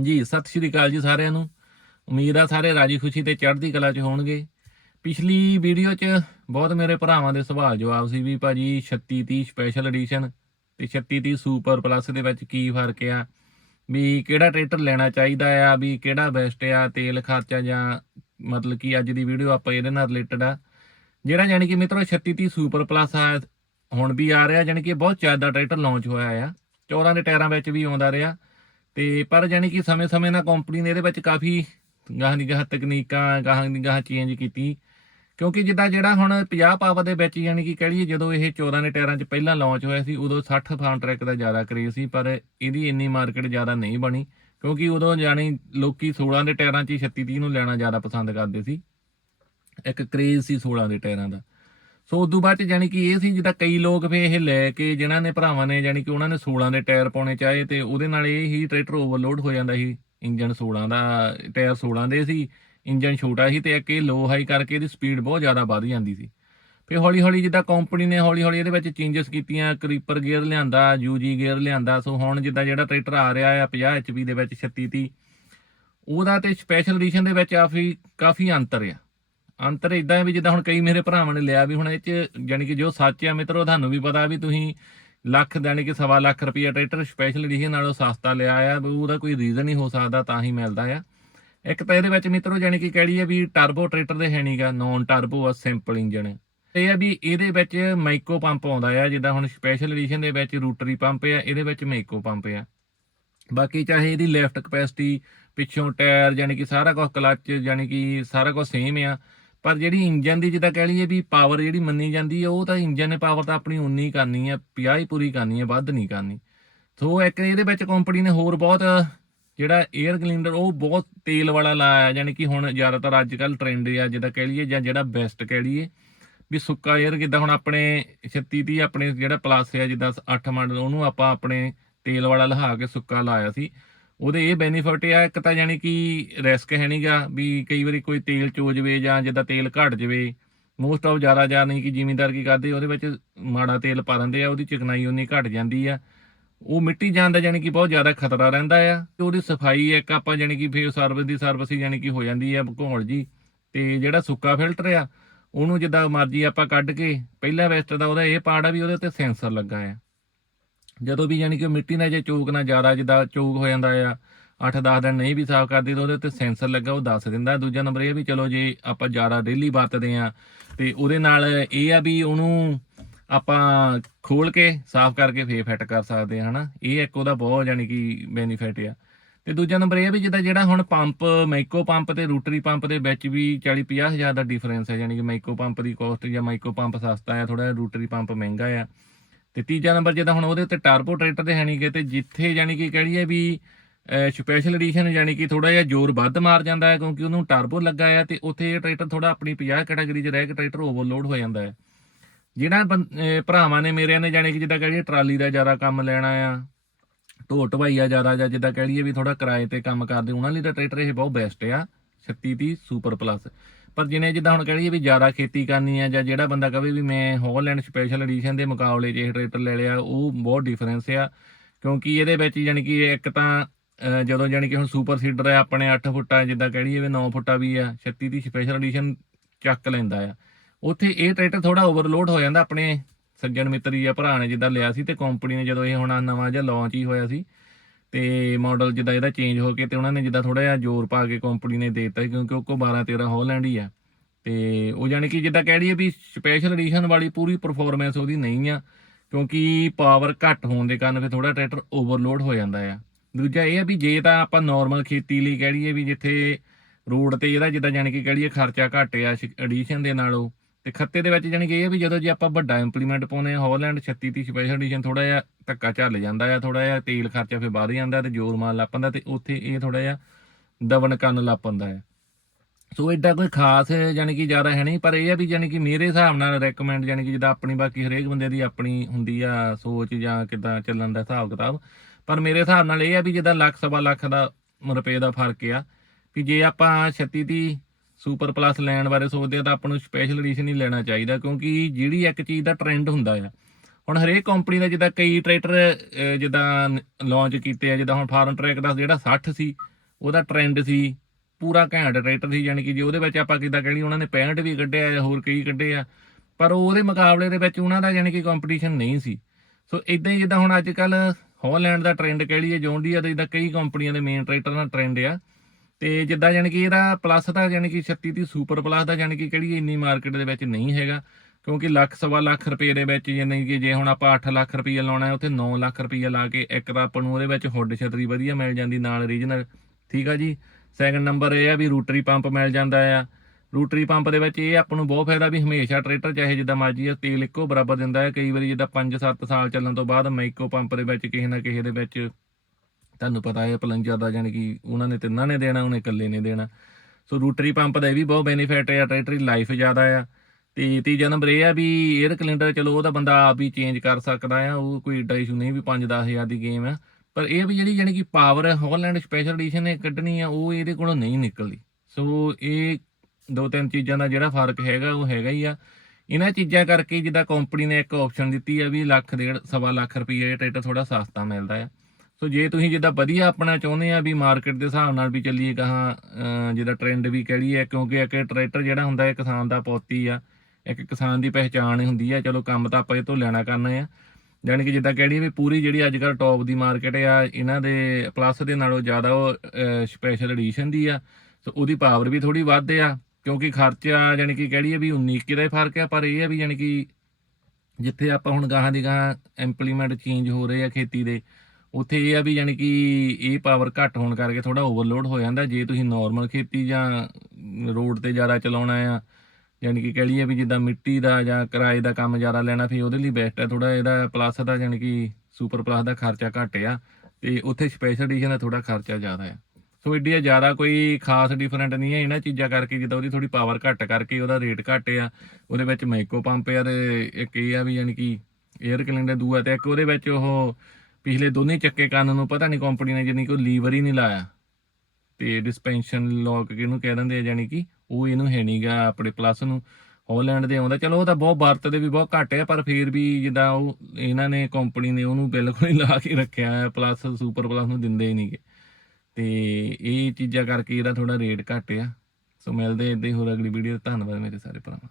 ਹਾਂਜੀ, ਸਤਿ ਸ਼੍ਰੀ ਅਕਾਲ ਜੀ ਸਾਰਿਆਂ ਨੂੰ। ਉਮੀਦ ਆ ਸਾਰੇ ਰਾਜੀ ਖੁਸ਼ੀ ਤੇ ਚੜ੍ਹਦੀ ਕਲਾ 'ਚ ਹੋਣਗੇ। ਪਿਛਲੀ ਵੀਡੀਓ 'ਚ ਬਹੁਤ ਮੇਰੇ ਭਰਾਵਾਂ ਦੇ ਸਵਾਲ ਜਵਾਬ ਸੀ ਵੀ ਭਾਜੀ 3630 ਸਪੈਸ਼ਲ ਐਡੀਸ਼ਨ ਤੇ 3630 ਸੁਪਰ ਪਲੱਸ ਦੇ ਵਿੱਚ ਕੀ ਫ਼ਰਕ ਆ? ਵੀ ਕਿਹੜਾ ਟਰੈਕਟਰ ਲੈਣਾ ਚਾਹੀਦਾ ਆ? ਵੀ ਕਿਹੜਾ ਬੈਸਟ ਆ? ਤੇਲ ਖਰਚਾ ਜਾਂ ਮਤਲਬ ਕਿ ਅੱਜ ਦੀ ਵੀਡੀਓ ਆਪਾਂ ਇਹਦੇ ਨਾਲ ਰਿਲੇਟਡ ਆ। ਜਿਹੜਾ ਯਾਨੀ ਕਿ ਮਿੱਤਰੋ 3630 ਸੁਪਰ ਪਲੱਸ ਆ, ਹੁਣ ਵੀ ਆ ਰਿਹਾ ਯਾਨੀ ਕਿ ਬਹੁਤ ਜ਼ਿਆਦਾ ਟਰੈਕਟਰ ਲਾਂਚ ਹੋਇਆ ਆ। 14 ਦੇ ਟਾਇਰਾਂ ਵਿੱਚ ਵੀ ਆਉਂਦਾ ਰਿਹਾ। ਤੇ ਪਰ ਯਾਨੀ ਕਿ ਸਮੇਂ-ਸਮੇਂ ਨਾਲ ਕੰਪਨੀ ਨੇ ਇਹਦੇ ਵਿੱਚ ਕਾਫੀ ਗਾਹਾਂ ਦੀ ਗਾਹਾਂ ਤਕਨੀਕਾਂ, ਗਾਹਾਂ ਦੀ ਗਾਹਾਂ ਚੇਂਜ ਕੀਤੀ। ਕਿਉਂਕਿ ਜਿੱਦਾਂ ਜਿਹੜਾ ਹੁਣ 50 ਪਾਵਰ ਦੇ ਵਿੱਚ ਯਾਨੀ ਕਿ ਕਹਿ ਲਈਏ ਜਦੋਂ ਇਹ 14 ਦੇ ਟਾਇਰਾਂ 'ਚ ਪਹਿਲਾਂ ਲਾਂਚ ਹੋਇਆ ਸੀ, ਉਦੋਂ 60 ਫਾਰਮ ਟਰੈਕ ਦਾ ਜ਼ਿਆਦਾ ਕਰੇਜ਼ ਸੀ, ਪਰ ਇਹਦੀ ਇੰਨੀ ਮਾਰਕੀਟ ਜ਼ਿਆਦਾ ਨਹੀਂ ਬਣੀ। ਕਿਉਂਕਿ ਉਦੋਂ ਯਾਨੀ ਲੋਕੀ 16 ਦੇ ਟਾਇਰਾਂ 'ਚ ਹੀ 36 30 ਨੂੰ ਲੈਣਾ ਜ਼ਿਆਦਾ ਪਸੰਦ ਕਰਦੇ ਸੀ। ਇੱਕ ਕਰੇਜ਼ ਸੀ 16 ਦੇ ਟਾਇਰਾਂ ਦਾ। ਸੋ ਉਦੋਂ ਬਾਅਦ ਚ ਜਾਨੀ ਕਿ ਇਹ ਸੀ ਜਿੱਦਾਂ ਕਈ ਲੋਕ ਫੇ ਇਹ ਲੈ ਕੇ, ਜਿਨ੍ਹਾਂ ਨੇ ਭਰਾਵਾਂ ਨੇ ਜਾਨੀ ਕਿ ਉਹਨਾਂ ਨੇ 16 ਦੇ ਟਾਇਰ ਪਾਉਣੇ ਚਾਹੇ ਤੇ ਉਹਦੇ ਨਾਲ ਇਹ ਹੀ ਟਰੈਕਟਰ ਓਵਰਲੋਡ ਹੋ ਜਾਂਦਾ ਸੀ। ਇੰਜਨ 16 ਦਾ, ਟਾਇਰ 16 ਦੇ ਸੀ ਇੰਜਨ ਛੋਟਾ ਸੀ ਤੇ ਇੱਕ ਇਹ ਲੋ ਹਾਈ ਕਰਕੇ ਇਹਦੀ ਸਪੀਡ ਬਹੁਤ ਜ਼ਿਆਦਾ ਵੱਧ ਜਾਂਦੀ ਸੀ। ਫੇ ਹੌਲੀ ਹੌਲੀ ਜਿੱਦਾਂ ਕੰਪਨੀ ਨੇ ਹੌਲੀ ਹੌਲੀ ਇਹਦੇ ਵਿੱਚ ਚੇਂਜਸ ਕੀਤੀਆਂ ਕਰੀਪਰ ਗੇਅਰ ਲਿਆਂਦਾ ਯੂਜੀ ਗੇਅਰ ਲਿਆਂਦਾ। ਸੋ ਹੁਣ ਜਿੱਦਾਂ ਜਿਹੜਾ ਟਰੈਕਟਰ ਆ ਰਿਹਾ ਆ 50 ਐਚਪੀ ਦੇ ਵਿੱਚ 36 30 ਉਹਦਾ ਤੇ ਸਪੈਸ਼ਲ ਐਡੀਸ਼ਨ ਦੇ ਵਿੱਚ ਆਫੀ ਕਾਫੀ ਅੰਤਰ ਆ। ਅੰਤਰ ਇਦਾਂ ਹੈ ਵੀ ਜਿੱਦਾਂ ਹੁਣ ਕਈ ਮੇਰੇ ਭਰਾਵਾਂ ਨੇ ਲਿਆ ਵੀ ਹੁਣ ਇਹ ਚ ਯਾਨੀ ਕਿ ਜੋ ਸੱਚ ਆ ਮਿੱਤਰੋ, ਤੁਹਾਨੂੰ ਵੀ ਪਤਾ ਵੀ ਤੁਸੀਂ ਲੱਖ ਯਾਨੀ ਕਿ ਸਵਾ ਲੱਖ ਰੁਪਈਆ ਟਰੈਕਟਰ ਸਪੈਸ਼ਲ ਐਡੀਸ਼ਨ ਨਾਲੋਂ ਸਸਤਾ ਲਿਆ ਆ, ਵੀ ਉਹਦਾ ਕੋਈ ਰੀਜ਼ਨ ਹੀ ਹੋ ਸਕਦਾ, ਤਾਂ ਹੀ ਮਿਲਦਾ ਆ। ਇੱਕ ਤਾਂ ਇਹਦੇ ਵਿੱਚ ਮਿੱਤਰੋ ਯਾਨੀ ਕਿ ਕਹਿ ਲਈਏ ਵੀ ਟਰਬੋ ਟਰੈਕਟਰ ਦੇ ਹੈ ਨਹੀਂਗਾ ਨੌਨ ਟਰਬੋ ਆ ਸਿੰਪਲ ਇੰਜਨ ਇਹ ਆ ਵੀ ਇਹਦੇ ਵਿੱਚ ਮਾਈਕੋ ਪੰਪ ਆਉਂਦਾ ਆ, ਜਿੱਦਾਂ ਹੁਣ ਸਪੈਸ਼ਲ ਐਡੀਸ਼ਨ ਦੇ ਵਿੱਚ ਰੂਟਰੀ ਪੰਪ ਆ, ਇਹਦੇ ਵਿੱਚ ਮਾਈਕੋ ਪੰਪ ਆ। ਬਾਕੀ ਚਾਹੇ ਇਹਦੀ ਲੈਫਟ ਕਪੈਸਿਟੀ ਪਿੱਛੋਂ ਟਾਇਰ ਯਾਨੀ ਕਿ ਸਾਰਾ ਕੁਝ ਕਲੱਚ ਯਾਨੀ ਕਿ ਸਾਰਾ ਕੁਝ ਸੇਮ ਆ। ਪਰ ਜਿਹੜੀ ਇੰਜਨ ਦੀ ਜਿੱਦਾਂ ਕਹਿ ਲਈਏ ਵੀ ਪਾਵਰ ਜਿਹੜੀ ਮੰਨੀ ਜਾਂਦੀ ਹੈ ਉਹ ਤਾਂ ਇੰਜਨ ਨੇ ਪਾਵਰ ਤਾਂ ਆਪਣੀ ਉਨੀ ਹੀ ਕਰਨੀ ਹੈ 50 ਹੀ ਪੂਰੀ ਕਰਨੀ ਹੈ ਵੱਧ ਨਹੀਂ ਕਰਨੀ। ਸੋ ਇੱਕ ਇਹਦੇ ਵਿੱਚ ਕੰਪਨੀ ਨੇ ਹੋਰ ਬਹੁਤ ਜਿਹੜਾ 에ਅਰ ਕਲੀਨਰ ਉਹ ਬਹੁਤ ਤੇਲ ਵਾਲਾ ਲਾਇਆ, ਯਾਨੀ ਕਿ ਹੁਣ ਜ਼ਿਆਦਾਤਰ ਅੱਜ ਕੱਲ ਟ੍ਰੈਂਡ ਆ, ਜਿੱਦਾਂ ਕਹਿ ਲਈਏ ਜਾਂ ਜਿਹੜਾ ਬੈਸਟ ਕਹਿ ਲਈਏ, ਵੀ ਸੁੱਕਾ 에ਅਰ ਜਿੱਦਾਂ ਹੁਣ ਆਪਣੇ 36 ਦੀ ਆਪਣੇ ਜਿਹੜਾ ਪਲੱਸ ਆ, ਜਿੱਦਾਂ 8 ਮਾਡਲ ਉਹਨੂੰ ਆਪਾਂ ਆਪਣੇ ਤੇਲ ਵਾਲਾ ਲਹਾ ਕੇ ਸੁੱਕਾ ਲਾਇਆ ਸੀ। ਉਹਦੇ ਇਹ ਬੈਨੀਫਿਟ ਆ, ਇੱਕ ਤਾਂ ਯਾਨੀ ਕਿ ਰਿਸਕ ਹੈ ਨਹੀਂਗਾ ਵੀ ਕਈ ਵਾਰੀ ਕੋਈ ਤੇਲ ਚੋ ਜਵੇ ਜਾਂ ਜਿੱਦਾਂ ਤੇਲ ਘਟ ਜਵੇ ਮੋਸਟ ਆਫ ਜ਼ਿਆਦਾ ਜਾਂ ਨਹੀਂ ਕਿ ਜ਼ਿਮੀਂਦਾਰ ਕੀ ਕਰਦੇ, ਉਹਦੇ ਵਿੱਚ ਮਾੜਾ ਤੇਲ ਪਾ ਦਿੰਦੇ ਆ, ਉਹਦੀ ਚਿਕਨਾਈ ਉਨੀ ਘਟ ਜਾਂਦੀ ਆ। ਉਹ ਮਿੱਟੀ ਜਾਣ ਦਾ ਯਾਨੀ ਕਿ ਬਹੁਤ ਜ਼ਿਆਦਾ ਖਤਰਾ ਰਹਿੰਦਾ ਆ ਤੇ ਉਹਦੀ ਸਫ਼ਾਈ ਇੱਕ ਆਪਾਂ ਯਾਨੀ ਕਿ ਫੇਰ ਸਰਵਿਸ ਦੀ ਸਰਵਿਸ ਯਾਨੀ ਕਿ ਹੋ ਜਾਂਦੀ ਆ ਘੋਲ ਜੀ। ਤੇ ਜਿਹੜਾ ਸੁੱਕਾ ਫਿਲਟਰ ਆ, ਉਹਨੂੰ ਜਿੱਦਾਂ ਮਰਜ਼ੀ ਆਪਾਂ ਕੱਢ ਕੇ, ਪਹਿਲਾ ਵੈਸਟ ਦਾ ਉਹਦਾ ਇਹ ਪਾਰਟ ਆ ਵੀ ਉਹਦੇ ਉੱਤੇ ਸੈਂਸਰ ਲੱਗਾ ਆ। ਜਦੋਂ ਵੀ ਯਾਨੀ ਕਿ ਮਿੱਟੀ ਨਾਲ ਜੇ ਚੋਕ ਨਾਲ ਜ਼ਿਆਦਾ, ਜਿੱਦਾਂ ਚੋਕ ਹੋ ਜਾਂਦਾ ਆ 8-10 ਦਿਨ ਨਹੀਂ ਵੀ ਸਾਫ਼ ਕਰਦੀ ਤਾਂ ਉਹਦੇ ਉੱਤੇ ਸੈਂਸਰ ਲੱਗਾ, ਉਹ ਦੱਸ ਦਿੰਦਾ। ਦੂਜਾ ਨੰਬਰ ਇਹ ਵੀ ਚਲੋ ਜੇ ਆਪਾਂ ਜ਼ਿਆਦਾ ਡੇਲੀ ਵਰਤਦੇ ਆ ਤੇ ਉਹਦੇ ਨਾਲ ਇਹ ਆ ਵੀ ਉਹਨੂੰ ਆਪਾਂ ਖੋਲ ਕੇ ਸਾਫ਼ ਕਰਕੇ ਫੇਰ ਫਿੱਟ ਕਰ ਸਕਦੇ ਆ ਹਨਾ? ਇਹ ਇੱਕ ਉਹਦਾ ਬਹੁਤ ਯਾਨੀ ਕਿ ਬੈਨੀਫਿਟ ਆ। ਤੇ ਦੂਜਾ ਨੰਬਰ ਇਹ ਵੀ ਜਿੱਦਾਂ ਜਿਹੜਾ ਹੁਣ ਪੰਪ ਮਾਈਕੋ ਪੰਪ ਤੇ ਰੂਟਰੀ ਪੰਪ ਦੇ ਵਿੱਚ ਵੀ 40-50 ਹਜ਼ਾਰ ਦਾ ਡਿਫਰੈਂਸ ਹੈ ਯਾਨੀ ਕਿ ਮਾਈਕੋ ਪੰਪ ਦੀ ਕੋਸਟ ਜਾਂ ਮਾਈਕੋ ਪੰਪ ਸਸਤਾ ਆ ਥੋੜਾ ਰੂਟਰੀ ਪੰਪ ਮਹਿੰਗਾ ਆ। ਤੇ ਤੀਜਾ ਨੰਬਰ ਜਿੱਦਾਂ ਹੁਣ ਉਹਦੇ ਉੱਤੇ ਟਰਬੋ ਟਰੈਕਟਰ ਦੇ ਹੈ ਨਹੀਂਗੇ ਤੇ ਜਿੱਥੇ ਯਾਨੀ ਕਿ ਕਹਿ ਲਈਏ ਵੀ ਸਪੈਸ਼ਲ ਐਡੀਸ਼ਨ ਯਾਨੀ ਕਿ ਥੋੜਾ ਜਿਹਾ ਜ਼ੋਰ ਵੱਧ ਮਾਰ ਜਾਂਦਾ ਹੈ, ਕਿਉਂਕਿ ਉਹਨੂੰ ਟਰਬੋ ਲੱਗਾ ਆ ਤੇ ਉੱਥੇ ਇਹ ਟਰੈਕਟਰ ਥੋੜਾ ਆਪਣੀ 50 ਕੈਟਾਗਰੀ 'ਚ ਰਹਿ ਕੇ ਟਰੈਕਟਰ ਓਵਰਲੋਡ ਹੋ ਜਾਂਦਾ ਹੈ। ਜਿਹੜਾ ਬੰ- ਭਰਾਵਾਂ ਨੇ ਮੇਰਿਆਂ ਨੇ ਯਾਨੀ ਕਿ ਜਿੱਦਾਂ ਕਹੜੀਏ ਟਰਾਲੀ ਦਾ ਜ਼ਿਆਦਾ ਕੰਮ ਲੈਣਾ ਆ ਢੋ ਢਵਾਈਆ ਜ਼ਿਆਦਾ ਜਾਂ ਜਿੱਦਾਂ ਕਹਿ ਲਈਏ ਵੀ ਥੋੜਾ ਕਿਰਾਏ ਤੇ ਕੰਮ ਕਰਦੇ, ਉਹਨਾਂ ਲਈ ਤਾਂ ਟਰੈਕਟਰ ਇਹ ਬਹੁਤ ਬੈਸਟ ਆ 36 ਦੀ ਸੁਪਰ ਪਲੱਸ ਪਰ ਜਿਹਨੇ ਜਿੱਦਾਂ ਹੁਣ ਕਹਿ ਲਈਏ ਵੀ ਜ਼ਿਆਦਾ ਖੇਤੀ ਕਰਨੀ ਹੈ ਜਾਂ ਜਿਹੜਾ ਬੰਦਾ ਕਹੇ ਵੀ ਮੈਂ ਹੌਲੈਂਡ ਸਪੈਸ਼ਲ ਐਡੀਸ਼ਨ ਦੇ ਮੁਕਾਬਲੇ 'ਚ ਇਹ ਟਰੈਕਟਰ ਲੈ ਲਿਆ, ਉਹ ਬਹੁਤ ਡਿਫਰੈਂਸ ਆ। ਕਿਉਂਕਿ ਇਹਦੇ ਵਿੱਚ ਯਾਨੀ ਕਿ ਇੱਕ ਤਾਂ ਜਦੋਂ ਯਾਨੀ ਕਿ ਹੁਣ ਸੁਪਰ ਸੀਡਰ ਹੈ, ਆਪਣੇ 8 ਫੁੱਟਾ, ਜਿੱਦਾਂ ਕਹਿ ਲਈਏ ਵੀ 9 ਫੁੱਟਾ ਵੀ ਆ 36 ਦੀ ਸਪੈਸ਼ਲ ਐਡੀਸ਼ਨ ਚੱਕ ਲੈਂਦਾ ਆ। ਉੱਥੇ ਇਹ ਟਰੈਕਟਰ ਥੋੜਾ ਓਵਰਲੋਡ ਹੋ ਜਾਂਦਾ, ਆਪਣੇ ਸੱਜਣ ਮਿੱਤਰੀ ਜਾਂ ਭਰਾ ਨੇ ਜਿੱਦਾਂ ਲਿਆ ਸੀ ਤੇ ਕੰਪਨੀ ਨੇ ਜਦੋਂ ਇਹ ਹੁਣ ਨਵਾਂ ਜਿਹਾ ਲਾਂਚ ਹੀ ਹੋਇਆ ਸੀ ਤੇ ਮਾਡਲ ਜਿੱਦਾਂ ਇਹਦਾ ਚੇਂਜ ਹੋ ਕੇ ਤੇ ਉਹਨਾਂ ਨੇ ਜਿੱਦਾਂ ਥੋੜਾ ਜਿਹਾ ਜ਼ੋਰ ਪਾ ਕੇ ਕੰਪਨੀ ਨੇ ਦੇ ਦਿੱਤਾ ਸੀ ਕਿਉਂਕਿ ਉਹ ਕੋ 12 13 ਹੌਲੈਂਡ ਹੀ ਆ। ਤੇ ਉਹ ਯਾਨੀ ਕਿ ਜਿੱਦਾਂ ਕਹਿ ਲਈਏ ਵੀ ਸਪੈਸ਼ਲ ਐਡੀਸ਼ਨ ਵਾਲੀ ਪੂਰੀ ਪਰਫਾਰਮੈਂਸ ਉਹਦੀ ਨਹੀਂ ਆ, ਕਿਉਂਕਿ ਪਾਵਰ ਘੱਟ ਹੋਣ ਦੇ ਕਾਰਨ ਫਿਰ ਥੋੜਾ ਟਰੈਕਟਰ ਓਵਰਲੋਡ ਹੋ ਜਾਂਦਾ ਆ। ਦੂਜਾ ਇਹ ਆ ਵੀ ਜੇ ਤਾਂ ਆਪਾਂ ਨਾਰਮਲ ਖੇਤੀ ਲਈ ਕਹਿ ਲਈਏ ਵੀ ਜਿੱਥੇ ਰੋਡ ਤੇ ਇਹਦਾ ਜਿੱਦਾਂ ਜਾਣੀ ਕਿ ਕਹਿ ਲਈਏ ਖਰਚਾ ਘੱਟ ਆ ਐਡੀਸ਼ਨ ਦੇ ਨਾਲੋਂ ਤੇ ਖੱਤੇ ਦੇ ਵਿੱਚ ਜਾਣੀ ਕਿ ਇਹ ਵੀ ਜਦੋਂ ਜੇ ਆਪਾਂ ਵੱਡਾ ਇੰਪਲੀਮੈਂਟ ਪਾਉਨੇ ਆ ਹਾਲੈਂਡ 36 ਦੀ ਸਪੈਸ਼ਲ ਐਡੀਸ਼ਨ ਥੋੜਾ ਜਿਹਾ ਧੱਕਾ ਝੱਲ ਜਾਂਦਾ ਆ ਥੋੜਾ ਜਿਹਾ ਤੇਲ ਖਰਚਾ ਫਿਰ ਵੱਧ ਜਾਂਦਾ ਤੇ ਜ਼ੋਰ ਮਾਰ ਲੱਪੰਦਾ ਤੇ ਉੱਥੇ ਇਹ ਥੋੜਾ ਜਿਹਾ ਦਵਨ ਕੰਨ ਲੱਪੰਦਾ ਹੈ ਸੋ ਐਡਾ ਕੋਈ ਖਾਸ ਯਾਨੀ ਕਿ ਜ਼ਿਆਦਾ ਹੈ ਨਹੀਂ, ਪਰ ਇਹ ਆ ਵੀ ਯਾਨੀ ਕਿ ਮੇਰੇ ਹਿਸਾਬ ਨਾਲ ਰეკਮੈਂਡ ਯਾਨੀ ਕਿ ਜਿੱਦਾਂ ਆਪਣੀ ਬਾਕੀ ਹਰੇਕ ਬੰਦੇ ਦੀ ਆਪਣੀ ਹੁੰਦੀ ਆ ਸੋਚ ਜਾਂ ਕਿਦਾਂ ਚੱਲਣ ਦਾ ਹਿਸਾਬ ਕਿਤਾਬ, ਪਰ ਮੇਰੇ ਹਿਸਾਬ ਨਾਲ ਇਹ ਆ ਵੀ ਜਿੱਦਾਂ ਲੱਖ ਸਵਾ ਲੱਖ ਦਾ ਰੁਪਏ ਦਾ ਫ਼ਰਕ ਆ, ਵੀ ਜੇ ਆਪਾਂ 36 ਦੀ ਸੁਪਰ ਪਲੱਸ ਲੈਣ ਬਾਰੇ ਸੋਚਦੇ ਆ ਤਾਂ ਆਪਾਂ ਨੂੰ ਸਪੈਸ਼ਲ ਐਡੀਸ਼ਨ ਹੀ ਲੈਣਾ ਚਾਹੀਦਾ ਕਿਉਂਕਿ ਜਿਹੜੀ ਇੱਕ ਚੀਜ਼ ਦਾ ਟ੍ਰੈਂਡ ਹੁੰਦਾ ਆ। ਹੁਣ ਹਰੇਕ ਕੰਪਨੀ ਦਾ ਜਿੱਦਾਂ ਕਈ ਟਰੈਕਟਰ ਜਿੱਦਾਂ ਲਾਂਚ ਕੀਤੇ ਆ ਜਿੱਦਾਂ ਹੁਣ ਫਾਰਮ ਟਰੈਕ ਦਾ ਜਿਹੜਾ 60 ਸੀ ਉਹਦਾ ਟ੍ਰੈਂਡ ਸੀ ਪੂਰਾ ਘੈਂਟ ਟਰੈਕਟਰ ਸੀ ਯਾਨੀ ਕਿ ਜੇ ਉਹਦੇ ਵਿੱਚ ਆਪਾਂ ਕਿੱਦਾਂ ਕਹਿਣੀ ਉਹਨਾਂ ਨੇ 65 ਵੀ ਕੱਢਿਆ ਆ, ਹੋਰ ਕਈ ਕੱਢੇ ਆ ਪਰ ਉਹਦੇ ਮੁਕਾਬਲੇ ਦੇ ਵਿੱਚ ਉਹਨਾਂ ਦਾ ਯਾਨੀ ਕਿ ਕੰਪੀਟੀਸ਼ਨ ਨਹੀਂ ਸੀ। ਸੋ ਇਦਾਂ ਹੀ ਜਿੱਦਾਂ ਹੁਣ ਅੱਜ ਕੱਲ ਹਾਲੈਂਡ ਦਾ ਟ੍ਰੈਂਡ ਕਹਿ ਲਈਏ ਜੌਂਡੀਆ ਦਾ ਜਿੱਦਾਂ ਕਈ ਕੰਪਨੀਆਂ ਦੇ ਮੇਨ ਟਰੈਕਟਰ ਦਾ ਟ੍ਰੈਂਡ ਆ। ਤੇ ਜਿੱਦਾਂ ਯਾਨੀ ਕਿ ਇਹਦਾ ਪਲੱਸ ਦਾ ਯਾਨੀ ਕਿ 36 ਦੀ ਸੁਪਰ ਪਲੱਸ ਦਾ ਯਾਨੀ ਕਿ ਕਿਹੜੀ ਇੰਨੀ ਮਾਰਕੀਟ ਦੇ ਵਿੱਚ ਨਹੀਂ ਹੈਗਾ, ਕਿਉਂਕਿ ਲੱਖ ਸਵਾ ਲੱਖ ਰੁਪਏ ਦੇ ਵਿੱਚ ਯਾਨੀ ਕਿ ਜੇ ਹੁਣ ਆਪਾਂ 8 ਲੱਖ ਰੁਪਏ ਲਾਉਣਾ ਹੈ, ਉੱਥੇ 9 ਲੱਖ ਰੁਪਏ ਲਾ ਕੇ ਇੱਕ ਤਾਂ ਆਪਾਂ ਨੂੰ ਉਹਦੇ ਵਿੱਚ ਹੁੱਡ ਛਤਰੀ ਵਧੀਆ ਮਿਲ ਜਾਂਦੀ ਨਾਲ ਰੀਜਨਲ ਠੀਕ ਆ ਜੀ? ਸੈਕੰਡ ਨੰਬਰ ਇਹ ਆ ਵੀ ਰੂਟਰੀ ਪੰਪ ਮਿਲ ਜਾਂਦਾ ਆ। ਰੂਟਰੀ ਪੰਪ ਦੇ ਵਿੱਚ ਇਹ ਆਪਾਂ ਨੂੰ ਬਹੁਤ ਫਾਇਦਾ ਵੀ ਹਮੇਸ਼ਾ ਟਰੈਕਟਰ ਚਾਹੇ ਜਿੱਦਾਂ ਮਰਜ਼ੀ ਆ, ਤੇਲ ਇੱਕੋ ਬਰਾਬਰ ਦਿੰਦਾ ਹੈ ਕਈ ਵਾਰੀ ਜਿੱਦਾਂ 5-7 ਸਾਲ ਚੱਲਣ ਤੋਂ ਬਾਅਦ ਮਾਈਕੋ ਪੰਪ ਦੇ ਵਿੱਚ ਕਿਸੇ ਨਾ ਕਿਸੇ ਦੇ ਵਿੱਚ ਤੁਹਾਨੂੰ ਪਤਾ ਹੈ ਪਲੰਜਰ ਦਾ ਯਾਨੀ ਕਿ ਉਹਨਾਂ ਨੇ ਤਿੰਨਾਂ ਨੇ ਦੇਣਾ, ਉਹਨੇ ਇਕੱਲੇ ਨੇ ਦੇਣਾ। ਸੋ ਰੂਟਰੀ ਪੰਪ ਦਾ ਇਹ ਵੀ ਬਹੁਤ ਬੈਨੀਫਿਟ ਹੈ ਟਰੈਕਟਰ ਦੀ ਲਾਈਫ ਜ਼ਿਆਦਾ ਆ। ਤੇ ਤੀਜਾ ਨੰਬਰ ਇਹ ਆ ਵੀ 에ਅਰ ਕਲਿੰਡਰ ਚਲੋ ਉਹਦਾ ਬੰਦਾ ਆਪ ਹੀ ਚੇਂਜ ਕਰ ਸਕਦਾ ਆ, ਉਹ ਕੋਈ ਏਡਾ ਇਸ਼ੂ ਨਹੀਂ ਵੀ 5-10 ਹਜ਼ਾਰ ਦੀ ਗੇਮ ਆ। ਪਰ ਇਹ ਵੀ ਜਿਹੜੀ ਯਾਨੀ ਕਿ ਪਾਵਰ ਹਾਲੈਂਡ ਸਪੈਸ਼ਲ ਐਡੀਸ਼ਨ ਨੇ ਕੱਢਣੀ ਆ, ਉਹ ਇਹਦੇ ਕੋਲੋਂ ਨਹੀਂ ਨਿਕਲਦੀ। ਸੋ ਇਹ ਦੋ ਤਿੰਨ ਚੀਜ਼ਾਂ ਦਾ ਜਿਹੜਾ ਫ਼ਰਕ ਹੈਗਾ, ਉਹ ਹੈਗਾ ਹੀ ਆ। ਇਹਨਾਂ ਚੀਜ਼ਾਂ ਕਰਕੇ ਜਿੱਦਾਂ ਕੰਪਨੀ ਨੇ ਇੱਕ ਆਪਸ਼ਨ ਦਿੱਤੀ ਆ ਵੀ ਲੱਖ ਡੇਢ, ਸਵਾ ਲੱਖ ਰੁਪਏ ਟਰੈਕਟਰ ਥੋੜਾ ਸਸਤਾ ਮਿਲਦਾ ਆ। ਸੋ ਜੇ ਤੁਸੀਂ ਜਿੱਦਾਂ ਵਧੀਆ ਆਪਣਾ ਚਾਹੁੰਦੇ ਆ ਵੀ ਮਾਰਕੀਟ ਦੇ ਹਿਸਾਬ ਨਾਲ ਵੀ ਚੱਲੀਏ ਕਹਾਂ ਜਿਹਦਾ ਟ੍ਰੈਂਡ ਵੀ ਕਹਿ ਲਈਏ, ਕਿਉਂਕਿ ਇੱਕ ਟਰੈਕਟਰ ਜਿਹੜਾ ਹੁੰਦਾ ਹੈ ਕਿਸਾਨ ਦਾ ਪੋਤੀ ਆ, ਇੱਕ ਕਿਸਾਨ ਦੀ ਪਹਿਚਾਣ ਹੁੰਦੀ ਆ, ਚਲੋ ਕੰਮ ਤਾਂ ਆਪਾਂ ਇਹ ਤੋਂ ਲੈਣਾ ਕਰਨਾ ਆ। ਜਾਣੀ ਕਿ ਜਿੱਦਾਂ ਕਹਿ ਲਈਏ ਵੀ ਪੂਰੀ ਜਿਹੜੀ ਅੱਜ ਕੱਲ ਟੌਪ ਦੀ ਮਾਰਕੀਟ ਆ, ਇਹਨਾਂ ਦੇ ਪਲੱਸ ਦੇ ਨਾਲੋਂ ਜ਼ਿਆਦਾ ਉਹ ਸਪੈਸ਼ਲ ਐਡੀਸ਼ਨ ਦੀ ਆ, ਸੋ ਉਹਦੀ ਪਾਵਰ ਵੀ ਥੋੜੀ ਵੱਧ ਆ, ਕਿਉਂਕਿ ਖਰਚਾ ਜਾਣੀ ਕਿ ਕਹਿ ਲਈਏ ਵੀ 19 ਇੱਕੀ ਦਾ ਹੀ ਫ਼ਰਕ ਆ, ਪਰ ਇਹ ਆ ਵੀ ਜਾਣੀ ਕਿ ਜਿੱਥੇ ਆਪਾਂ ਹੁਣ ਗਾਹਾਂ ਦੀ ਗਾਹਾਂ ਇੰਪਲੀਮੈਂਟ ਚੇਂਜ ਹੋ ਰਹੇ ਆ ਖੇਤੀ ਦੇ ਉੱਥੇ ਇਹ ਆ ਵੀ ਜਾਣੀ ਕਿ ਇਹ ਪਾਵਰ ਘੱਟ ਹੋਣ ਕਰਕੇ ਥੋੜਾ ਓਵਰਲੋਡ ਹੋ ਜਾਂਦਾ। ਜੇ ਤੁਸੀਂ ਨਾਰਮਲ ਖੇਤੀ ਜਾਂ ਰੋਡ ਤੇ ਜ਼ਿਆਦਾ ਚਲਾਉਣਾ ਆ ਯਾਨੀ ਕਿ ਕਹਿ ਲਈਏ ਵੀ ਜਿੱਦਾਂ ਮਿੱਟੀ ਦਾ ਜਾਂ ਕਿਰਾਏ ਦਾ ਕੰਮ ਜ਼ਿਆਦਾ ਲੈਣਾ, ਫਿਰ ਉਹਦੇ ਲਈ ਬੈਸਟ ਹੈ ਥੋੜਾ ਇਹਦਾ ਪਲੱਸ ਦਾ ਯਾਨੀ ਕਿ ਸੁਪਰ ਪਲੱਸ ਦਾ ਖਰਚਾ ਘੱਟ ਆ ਤੇ ਉੱਥੇ ਸਪੈਸ਼ਲ ਐਡੀਸ਼ਨ ਦਾ ਥੋੜਾ ਖਰਚਾ ਜ਼ਿਆਦਾ ਆ। ਸੋ ਏਡੀ ਜ਼ਿਆਦਾ ਕੋਈ ਖਾਸ ਡਿਫਰੈਂਟ ਨਹੀਂ ਹੈ ਇਹਨਾਂ ਚੀਜ਼ਾਂ ਕਰਕੇ ਜਿੱਦਾਂ ਉਹਦੀ ਥੋੜੀ ਪਾਵਰ ਘੱਟ ਕਰਕੇ ਉਹਦਾ ਰੇਟ ਘੱਟ ਆ। ਉਹਦੇ ਵਿੱਚ ਮਾਈਕੋ ਪੰਪ ਆ ਤੇ ਇੱਕ ਇਹ ਆ ਵੀ ਯਾਨੀ ਕਿ 에ਅਰ ਕਲਿੰਡਰ ਦੂਆ ਤੇ ਇੱਕ ਉਹਦੇ ਵਿੱਚ ਉਹ ਪਿਛਲੇ ਦੋਨੇ ਚੱਕੇ ਕੰਨ ਨੂੰ ਪਤਾ ਨਹੀਂ ਕੰਪਨੀ ਨੇ ਜਾਨੀ ਕਿ ਲੀਵਰ ਹੀ ਨਹੀਂ ਲਾਇਆ। ਤੇ ਡਿਸਪੈਂਸ਼ਨ ਲੌਕ ਕਿਹਨੂੰ ਕਹਿ ਦਿੰਦੇ ਆ ਜਾਨੀ ਕਿ ਉਹ ਇਹਨੂੰ ਹੈ ਨਹੀਂਗਾ ਆਪਣੇ ਪਲੱਸ ਨੂੰ। ਹਾਲੈਂਡ ਦੇ ਆਉਂਦਾ, ਚਲੋ ਉਹ ਤਾਂ ਬਹੁਤ ਵਰਤਦੇ ਵੀ ਬਹੁਤ ਘੱਟ ਹੈ ਪਰ ਫਿਰ ਵੀ ਜਿੱਦਾਂ ਉਹ ਇਹਨਾਂ ਨੇ ਕੰਪਨੀ ਨੇ ਉਹਨੂੰ ਬਿਲਕੁਲ ਹੀ ਲਾ ਕੇ ਰੱਖਿਆ ਹੈ ਪਲੱਸ ਸੁਪਰ ਪਲੱਸ ਨੂੰ ਦਿੰਦੇ ਹੀ ਨਹੀਂਗੇ। ਤੇ ਇਹ ਚੀਜ਼ਾਂ ਕਰਕੇ ਇਹਦਾ ਥੋੜਾ ਰੇਟ ਘੱਟ ਆ। ਸੋ ਮਿਲਦੇ ਏਦਾਂ ਹੀ ਹੋਰ ਅਗਲੀ ਵੀਡੀਓ ਧੰਨਵਾਦ ਮੇਰੇ ਸਾਰੇ ਭਰਾਵਾਂ।